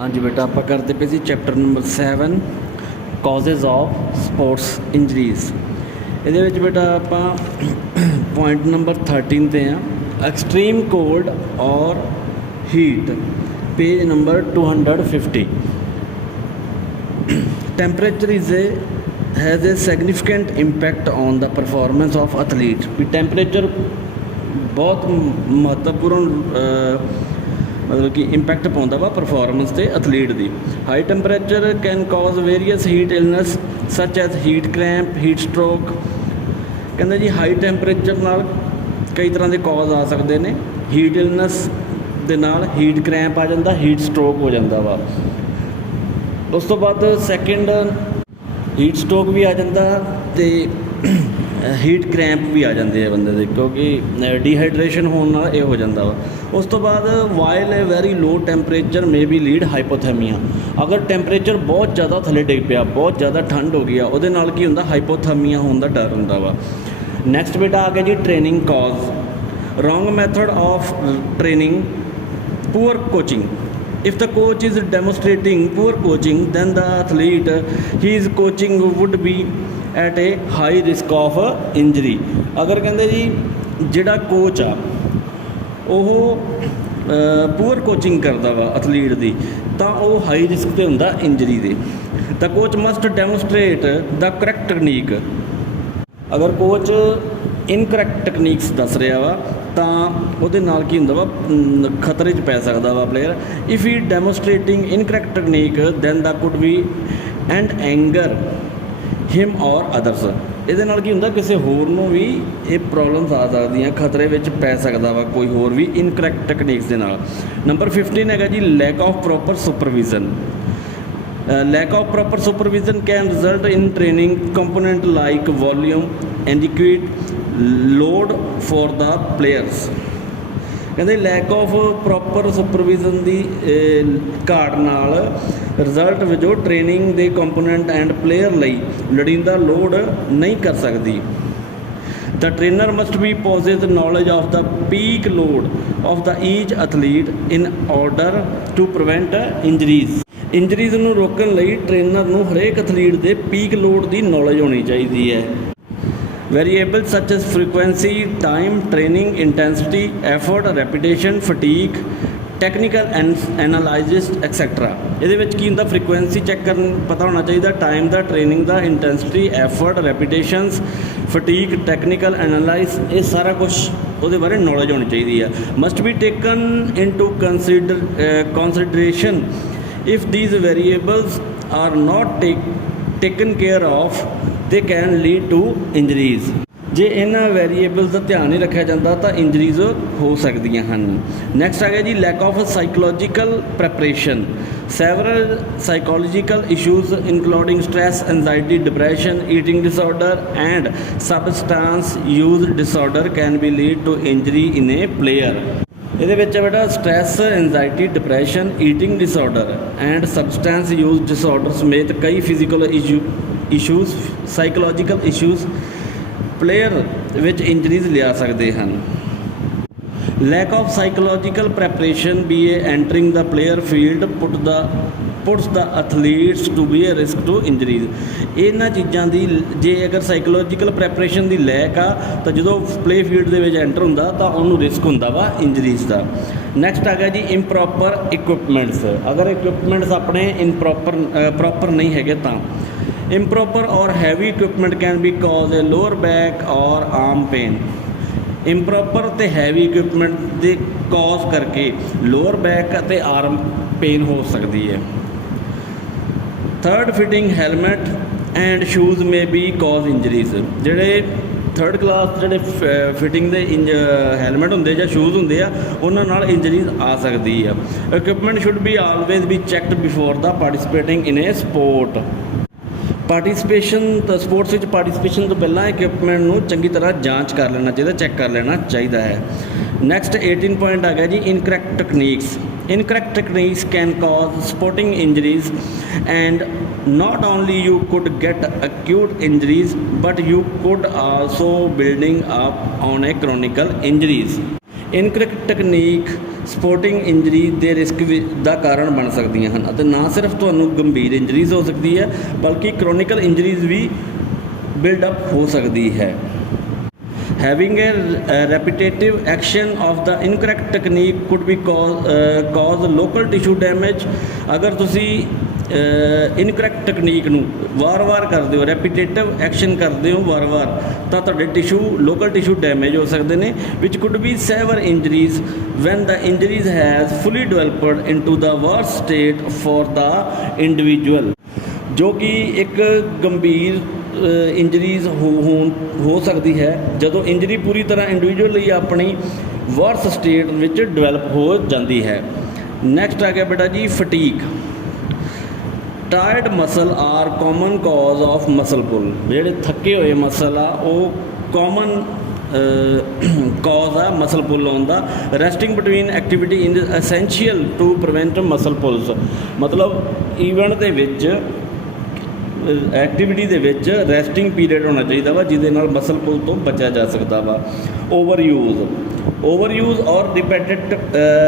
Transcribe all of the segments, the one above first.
हाँ जी बेटा, आप करते पे see chapter number 7 causes of sports injuries. ਇਹਦੇ ਵਿੱਚ ਬੇਟਾ ਆਪਾਂ पॉइंट नंबर 13 ਤੇ ਆ एक्सट्रीम कोल्ड और heat, page number 250। Temperature has a significant impact on the performance of athlete. भी टेंपरेचर बहुत महत्वपूर्ण मतलब कि इंपैक्ट पाउंदा वा परफॉर्मेंस ते एथलीट दी। High temperature can cause various heat illness such as heat cramp, heat stroke. कहते जी हाई टैंपरेचर नाल कई तरह के कॉज आ सकते हैं। हीट इलनेस दे नाल हीट क्रैंप आ जाता, हीट स्ट्रोक हो जाता वा। उस तो बाद सैकेंड हीट स्ट्रोक भी आ जाता ते हीट क्रैंप भी आ जाते हैं बंदे दे, क्योंकि डिहाइड्रेशन होने नाल ये हो जाता वा। उस तो बाद while a very low temperature may be lead hypothermia. अगर टैंपरेचर बहुत ज़्यादा थले डिग पिया, बहुत ज़्यादा ठंड हो गया, वो नाल की होंदा हाइपोथैमिया होने का डर होंदा वा। नैक्सट बेटा आ गया जी training cause. Wrong method of training, poor coaching. If the coach is demonstrating poor coaching, then the athlete he is coaching would be at a high risk of injury। अगर कहते जी जिहड़ा कोच आ ਉਹ poor coaching ਕਰਦਾ ਵਾ athlete ਦੀ, ਤਾਂ ਉਹ high risk 'ਤੇ ਹੁੰਦਾ ਇੰਜਰੀ ਦੇ। ਦ ਕੋਚ ਮਸਟ ਡੈਮੋਸਟ੍ਰੇਟ ਦ ਕਰੈਕਟ ਟੈਕਨੀਕ। ਅਗਰ ਕੋਚ ਇਨਕਰੈਕਟ ਟੈਕਨੀਕਸ ਦੱਸ ਰਿਹਾ ਵਾ ਤਾਂ ਉਹਦੇ ਨਾਲ ਕੀ ਹੁੰਦਾ ਵਾ, ਖਤਰੇ 'ਚ ਪੈ ਸਕਦਾ ਵਾ player. If he demonstrating incorrect technique then the could be endanger him or others. ਇਹਦੇ ਨਾਲ ਕੀ ਹੁੰਦਾ, ਕਿਸੇ ਹੋਰ ਨੂੰ ਵੀ ਇਹ ਪ੍ਰੋਬਲਮਸ ਆ ਸਕਦੀਆਂ, ਖਤਰੇ ਵਿੱਚ ਪੈ ਸਕਦਾ ਵਾ ਕੋਈ ਹੋਰ ਵੀ ਇਨਕਰੈਕਟ ਟੈਕਨੀਕਸ ਦੇ ਨਾਲ। ਨੰਬਰ 15 ਹੈਗਾ ਜੀ lack of proper supervision. Lack of proper supervision can result in training component like volume inadequate load for the players. ਕਹਿੰਦੇ ਲੈਕ ਆਫ ਪ੍ਰੋਪਰ ਸੁਪਰਵਿਜ਼ਨ ਦੀ ਘਾਟ ਨਾਲ ਰਿਜ਼ਲਟ ਵਜੋਂ ਟ੍ਰੇਨਿੰਗ ਦੇ ਕੰਪੋਨੈਂਟ ਐਂਡ ਪਲੇਅਰ ਲਈ ਲੋੜੀਂਦਾ ਲੋਡ ਨਹੀਂ ਕਰ ਸਕਦੀ। The trainer must be possess knowledge of the peak load of the each athlete in order to prevent injuries. Injuries ਨੂੰ ਰੋਕਣ ਲਈ ਟ੍ਰੇਨਰ ਨੂੰ ਹਰੇਕ ਐਥਲੀਟ ਦੇ ਪੀਕ ਲੋਡ ਦੀ ਨੌਲੇਜ ਹੋਣੀ ਚਾਹੀਦੀ ਹੈ। Variables such as frequency, time, training intensity, effort, repetition, fatigue, technical analysis etc। ਇਹਦੇ ਵਿੱਚ ਕੀ ਹੁੰਦਾ, ਫ੍ਰੀਕੁਐਂਸੀ ਚੈੱਕ ਕਰਨ ਪਤਾ ਹੋਣਾ ਚਾਹੀਦਾ, ਟਾਈਮ ਦਾ, ਟ੍ਰੇਨਿੰਗ ਦਾ, intensity, effort, repetitions, fatigue, technical analyze, ਇਹ ਸਾਰਾ ਕੁਛ ਉਹਦੇ ਬਾਰੇ ਨੌਲੇਜ ਹੋਣੀ ਚਾਹੀਦੀ ਹੈ। Must be taken into consideration. If these variables are not taken care of they can lead to injuries। ਜੇ ਇਹਨਾਂ ਵੈਰੀਏਬਲਸ ਦਾ ਧਿਆਨ ਨਹੀਂ ਰੱਖਿਆ ਜਾਂਦਾ ਤਾਂ ਇੰਜਰੀਜ਼ ਹੋ ਸਕਦੀਆਂ ਹਨ। ਨੈਕਸਟ ਆ ਗਿਆ ਜੀ lack of psychological preparation. Several psychological issues including stress, anxiety, depression, eating disorder and substance use disorder can be lead to injury in a player. ਇਹਦੇ ਵਿੱਚ ਬੇਟਾ stress, anxiety, depression, eating disorder and substance use disorder ਸਮੇਤ ਕਈ physical issues, psychological issues player ਵਿੱਚ injuries ਲਿਆ ਸਕਦੇ ਹਨ। Lack of psychological preparation be a entering the player field puts the athletes to be a risk to injuries. ਇਹਨਾਂ ਚੀਜ਼ਾਂ ਦੀ ਜੇ ਅਗਰ ਸਾਈਕੋਲੋਜੀਕਲ ਪ੍ਰੈਪਰੇਸ਼ਨ ਦੀ ਲੈਕ ਆ ਤਾਂ ਜਦੋਂ ਪਲੇ ਫੀਲਡ ਦੇ ਵਿੱਚ ਐਂਟਰ ਹੁੰਦਾ ਤਾਂ ਉਹਨੂੰ ਰਿਸਕ ਹੁੰਦਾ ਵਾ ਇੰਜਰੀਜ਼ ਦਾ। ਨੈਕਸਟ ਆ ਗਿਆ ਜੀ ਇੰਪਰੋਪਰ ਇਕੁਇਪਮੈਂਟਸ। ਅਗਰ ਇਕੁਇਪਮੈਂਟਸ ਆਪਣੇ ਪ੍ਰੋਪਰ ਨਹੀਂ ਹੈਗੇ ਤਾਂ improper or heavy equipment can be cause a lower back or arm pain। improper ਤੇ heavy equipment ਦੇ cause ਕਰਕੇ lower back ਅਤੇ arm pain ਹੋ ਸਕਦੀ ਹੈ। third fitting helmet and shoes may be cause injuries। ਜਿਹੜੇ ਥਰਡ ਕਲਾਸ ਜਿਹੜੇ fitting ਦੇ ਹੈਲਮਟ ਹੁੰਦੇ ਜਾਂ ਸ਼ੂਜ਼ ਹੁੰਦੇ ਆ, ਉਹਨਾਂ ਨਾਲ ਇੰਜਰੀਜ਼ ਆ ਸਕਦੀ ਆ। equipment should be always be checked before the participating in a sport। Participation sports ਵਿੱਚ ਪਾਰਟੀਸਪੇਸ਼ਨ ਤੋਂ ਪਹਿਲਾਂ ਇਕਵਿਪਮੈਂਟ ਨੂੰ ਚੰਗੀ ਤਰ੍ਹਾਂ ਜਾਂਚ ਕਰ ਲੈਣਾ ਚਾਹੀਦਾ, ਚੈੱਕ ਕਰ ਲੈਣਾ ਚਾਹੀਦਾ ਹੈ। ਨੈਕਸਟ 18 ਪੁਆਇੰਟ ਆ ਗਿਆ ਜੀ incorrect techniques. Incorrect techniques can cause sporting injuries and not only you could get acute injuries but you could also building up on a chronic injuries। Incorrect technique sporting injury ਦੇ risk ਦਾ ਕਾਰਨ ਬਣ ਸਕਦੀਆਂ ਹਨ ਅਤੇ ਨਾ ਸਿਰਫ ਤੁਹਾਨੂੰ ਗੰਭੀਰ ਇੰਜਰੀਜ਼ ਹੋ ਸਕਦੀ ਹੈ ਬਲਕਿ ਕ੍ਰੋਨਿਕਲ ਇੰਜਰੀਜ਼ ਵੀ ਬਿਲਡਅਪ ਹੋ ਸਕਦੀ ਹੈ। Having a repetitive action of the incorrect technique could be cause local tissue damage। अगर तुसी इनकरैक्ट टैक्नीक ਨੂੰ ਵਾਰ-ਵਾਰ ਕਰਦੇ ਹੋ, ਰੈਪੀਟੇਟਿਵ ਐਕਸ਼ਨ ਕਰਦੇ ਹੋ ਵਾਰ-ਵਾਰ, ਤਾਂ ਤੁਹਾਡੇ ਟਿਸ਼ੂ ਲੋਕਲ ਟਿਸ਼ੂ ਡੈਮੇਜ ਹੋ ਸਕਦੇ ਨੇ which could be severe injuries when the injuries has fully developed into the worst state for the individual। ਜੋ ਕਿ ਇੱਕ ਗੰਭੀਰ ਇੰਜਰੀਜ਼ ਹੋ ਸਕਦੀ ਹੈ ਜਦੋਂ ਇੰਜਰੀ ਪੂਰੀ ਤਰ੍ਹਾਂ ਇੰਡੀਵਿਜੂਅਲ ਲਈ ਆਪਣੀ ਵਰਸ ਸਟੇਟ ਵਿੱਚ ਡਿਵੈਲਪ ਹੋ ਜਾਂਦੀ ਹੈ। ਨੈਕਸਟ ਆ ਗਿਆ ਬੇਟਾ ਜੀ fatigue. Tired muscle are common cause of muscle pull. ਜਿਹੜੇ ਥੱਕੇ ਹੋਏ ਮਸਲ ਆ ਉਹ ਕਾਮਨ ਕਾਜ਼ ਆ ਮਸਲ ਪੁੱਲ ਹੋਣ ਦਾ। Resting between activity in essential to prevent muscle pulls. ਮਤਲਬ ਈਵੈਂਟ ਦੇ ਵਿੱਚ ਐਕਟੀਵਿਟੀ ਦੇ ਵਿੱਚ ਰੈਸਟਿੰਗ ਪੀਰੀਅਡ ਹੋਣਾ ਚਾਹੀਦਾ ਵਾ ਜਿਹਦੇ ਨਾਲ ਮਸਲ ਪੁੱਲ ਤੋਂ ਬਚਿਆ ਜਾ ਸਕਦਾ ਵਾ। Overuse or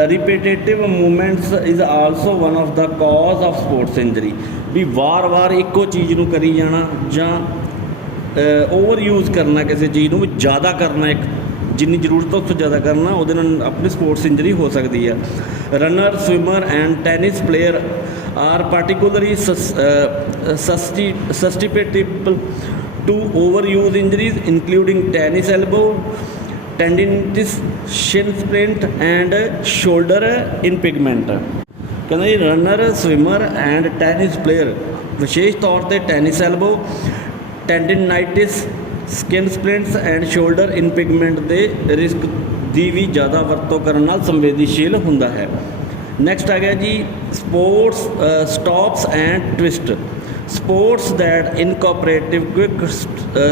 repetitive movements is also one of the cause of sports injury. ਵੀ ਵਾਰ-ਵਾਰ ਇੱਕੋ ਚੀਜ਼ ਨੂੰ ਕਰੀ ਜਾਣਾ ਜਾਂ ਓਵਰਯੂਜ਼ ਕਰਨਾ ਕਿਸੇ ਚੀਜ਼ ਨੂੰ, ਵੀ ਜ਼ਿਆਦਾ ਕਰਨਾ, ਇੱਕ ਜਿੰਨੀ ਜ਼ਰੂਰਤ ਉਸ ਤੋਂ ਜ਼ਿਆਦਾ ਕਰਨਾ, ਉਹਦੇ ਨਾਲ ਆਪਣੀ ਸਪੋਰਟਸ ਇੰਜਰੀ ਹੋ ਸਕਦੀ ਹੈ। Runner, swimmer and tennis player are particularly susceptible to overuse injuries including tennis elbow, tendinitis, shin splint and shoulder impingement। ਕਹਿੰਦਾ ਜੀ runner, swimmer and tennis player ਵਿਸ਼ੇਸ਼ ਤੌਰ 'ਤੇ tennis elbow, tendinitis, shin splints and shoulder impingement ਦੇ risk ਦੀ ਵੀ ਜ਼ਿਆਦਾ ਵਰਤੋਂ ਕਰਨ ਨਾਲ ਸੰਵੇਦਨਸ਼ੀਲ ਹੁੰਦਾ ਹੈ। ਨੈਕਸਟ ਆ ਗਿਆ ਜੀ sports stops and twist. Sports that incorporative quick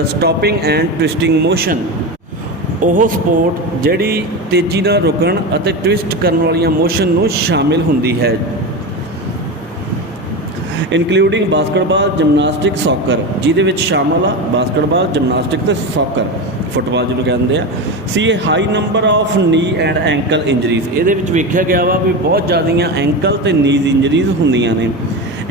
stopping and twisting motion. ਉਹ ਸਪੋਰਟ ਜਿਹੜੀ ਤੇਜ਼ੀ ਨਾਲ ਰੁਕਣ ਅਤੇ ਟਵਿਸਟ ਕਰਨ ਵਾਲੀਆਂ ਮੋਸ਼ਨ ਨੂੰ ਸ਼ਾਮਿਲ ਹੁੰਦੀ ਹੈ। ਇਨਕਲੂਡਿੰਗ ਬਾਸਕਟਬਾਲ, ਜਿਮਨਾਸਟਿਕ, ਸੌਕਰ, ਜਿਹਦੇ ਵਿੱਚ ਸ਼ਾਮਲ ਆ ਬਾਸਕਟਬਾਲ, ਜਿਮਨਾਸਟਿਕ ਅਤੇ ਸੌਕਰ, ਫੁੱਟਬਾਲ ਜਿਹਨੂੰ ਕਹਿੰਦੇ ਆ। ਸੀ ਏ ਹਾਈ ਨੰਬਰ ਆਫ ਨੀ ਐਂਡ ਐਂਕਲ ਇੰਜਰੀਜ਼। ਇਹਦੇ ਵਿੱਚ ਵੇਖਿਆ ਗਿਆ ਵਾ ਵੀ ਬਹੁਤ ਜ਼ਿਆਦੀਆਂ ਐਂਕਲ ਅਤੇ ਨੀਜ਼ ਇੰਜਰੀਜ਼ ਹੁੰਦੀਆਂ ਨੇ।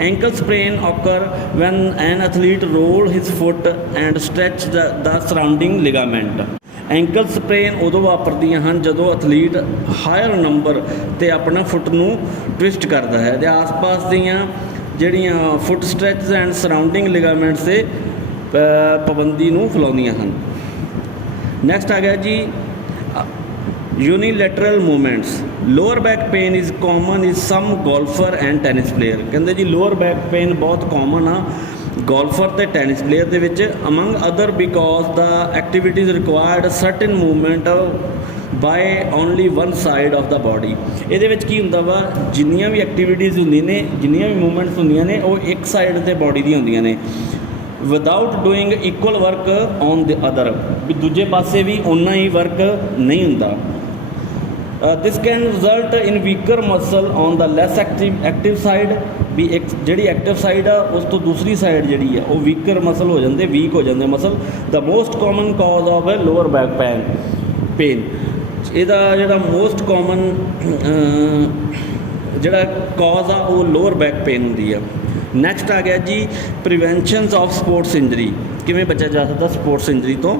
Ankle sprain occur when an athlete roll his foot and stretch the surrounding ligament. Ankle sprain ਉਦੋਂ ਵਾਪਰਦੀਆਂ ਹਨ ਜਦੋਂ ਐਥਲੀਟ ਹਾਇਰ ਨੰਬਰ 'ਤੇ ਆਪਣਾ ਫੁੱਟ ਨੂੰ ਟਵਿਸਟ ਕਰਦਾ ਹੈ ਅਤੇ ਆਸ-ਪਾਸ ਦੀਆਂ ਜਿਹੜੀਆਂ ਫੁੱਟ ਸਟ੍ਰੈਚਸ ਐਂਡ ਸਰਾਊਂਡਿੰਗ ਲਿਗਾਮੈਂਟਸ 'ਤੇ ਪਾਬੰਦੀ ਨੂੰ ਫੈਲਾਉਂਦੀਆਂ ਹਨ। ਨੈਕਸਟ ਆ ਗਿਆ ਜੀ unilateral movements. Lower back pain is common is some golfer and tennis player. ਕਹਿੰਦੇ ਜੀ ਲੋਅਰ ਬੈਕ ਪੇਨ ਬਹੁਤ ਕਾਮਨ ਆ ਗੋਲਫਰ ਅਤੇ ਟੈਨਿਸ ਪਲੇਅਰ ਦੇ ਵਿੱਚ। Among other because the activities required certain movement by only one side of the body. ਇਹਦੇ ਵਿੱਚ ਕੀ ਹੁੰਦਾ ਵਾ, ਜਿੰਨੀਆਂ ਵੀ ਐਕਟੀਵਿਟੀਜ਼ ਹੁੰਦੀਆਂ ਨੇ, ਜਿੰਨੀਆਂ ਵੀ ਮੂਵਮੈਂਟਸ ਹੁੰਦੀਆਂ ਨੇ, ਉਹ ਇੱਕ ਸਾਈਡ 'ਤੇ ਬੋਡੀ ਦੀਆਂ ਹੁੰਦੀਆਂ ਨੇ। Without doing equal work on the other, ਵੀ ਦੂਜੇ ਪਾਸੇ ਵੀ ਓਨਾ ਹੀ ਵਰਕ ਨਹੀਂ ਹੁੰਦਾ। This can result in weaker muscle on the less active side. ਵੀ ਇੱਕ ਜਿਹੜੀ ਐਕਟਿਵ ਸਾਈਡ ਆ ਉਸ ਤੋਂ ਦੂਸਰੀ ਸਾਈਡ ਜਿਹੜੀ ਆ ਉਹ ਵੀਕਰ ਮਸਲ ਹੋ ਜਾਂਦੇ, ਵੀਕ ਹੋ ਜਾਂਦੇ muscle. The most common cause of ਹੈ ਲੋਅਰ ਬੈਕ ਪੇਨ। ਇਹਦਾ ਜਿਹੜਾ ਮੋਸਟ ਕਾਮਨ ਜਿਹੜਾ ਕਾਜ਼ ਆ ਉਹ ਲੋਅਰ ਬੈਕ ਪੇਨ ਹੁੰਦੀ ਆ। ਨੈਕਸਟ ਆ ਗਿਆ ਜੀ ਪ੍ਰੀਵੈਂਸ਼ਨਸ ਆਫ ਸਪੋਰਟਸ ਇੰਜਰੀ। ਕਿਵੇਂ ਬਚਿਆ ਜਾ ਸਕਦਾ ਸਪੋਰਟਸ ਇੰਜਰੀ ਤੋਂ।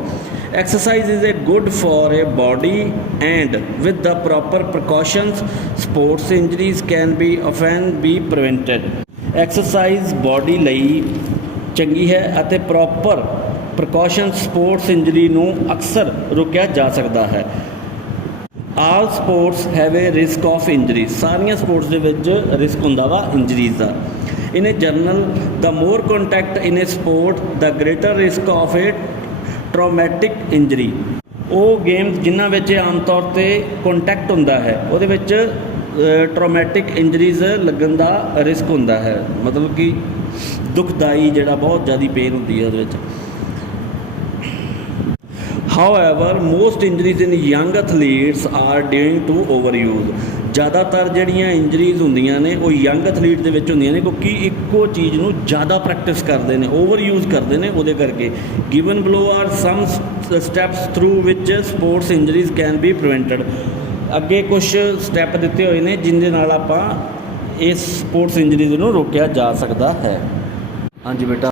Exercise is a good for A body and with the proper precautions sports injuries can B often B ਪ੍ਰੀਵੈਂਟਡ। Exercise body ਲਈ ਚੰਗੀ ਹੈ ਅਤੇ ਪ੍ਰੋਪਰ ਪ੍ਰੀਕਾਸ਼ਨ ਸਪੋਰਟਸ ਇੰਜਰੀ ਨੂੰ ਅਕਸਰ ਰੋਕਿਆ ਜਾ ਸਕਦਾ ਹੈ। All sports have a risk of injury. ਸਾਰੀਆਂ ਸਪੋਰਟਸ ਦੇ ਵਿੱਚ ਰਿਸਕ ਹੁੰਦਾ ਵਾ ਇੰਜਰੀਜ਼ ਦਾ। In a general the more contact in a sport the greater risk of a traumatic injury. ਉਹ ਗੇਮਸ ਜਿਨ੍ਹਾਂ ਵਿੱਚ ਆਮ ਤੌਰ 'ਤੇ ਕੰਟੈਕਟ ਹੁੰਦਾ ਹੈ ਉਹਦੇ ਵਿੱਚ ਟਰਾਮੈਟਿਕ ਇੰਜਰੀਜ਼ ਲੱਗਣ ਦਾ ਰਿਸਕ ਹੁੰਦਾ ਹੈ। ਮਤਲਬ ਕਿ ਦੁਖਦਾਈ ਜਿਹੜਾ ਬਹੁਤ ਜ਼ਿਆਦਾ ਪੇਨ ਹੁੰਦੀ ਹੈ ਉਹਦੇ ਵਿੱਚ। However, most injuries in young athletes are due to overuse। ਜ਼ਿਆਦਾਤਰ ਜਿਹੜੀਆਂ ਇੰਜਰੀਜ਼ ਹੁੰਦੀਆਂ ਨੇ ਉਹ ਯੰਗ ਐਥਲੀਟ ਦੇ ਵਿੱਚ ਹੁੰਦੀਆਂ ਨੇ ਕਿਉਂਕਿ ਇੱਕੋ ਚੀਜ਼ ਨੂੰ ਜ਼ਿਆਦਾ ਪ੍ਰੈਕਟਿਸ ਕਰਦੇ ਨੇ, ਓਵਰ ਯੂਜ਼ ਕਰਦੇ ਨੇ, ਉਹਦੇ ਕਰਕੇ। Given below are some steps through which sports injuries can be prevented. ਅੱਗੇ ਕੁਝ ਸਟੈਪ ਦਿੱਤੇ ਹੋਏ ਨੇ ਜਿਹਦੇ ਨਾਲ ਆਪਾਂ ਇਸ ਸਪੋਰਟਸ ਇੰਜਰੀਜ਼ ਨੂੰ ਰੋਕਿਆ ਜਾ ਸਕਦਾ ਹੈ। ਹਾਂਜੀ ਬੇਟਾ।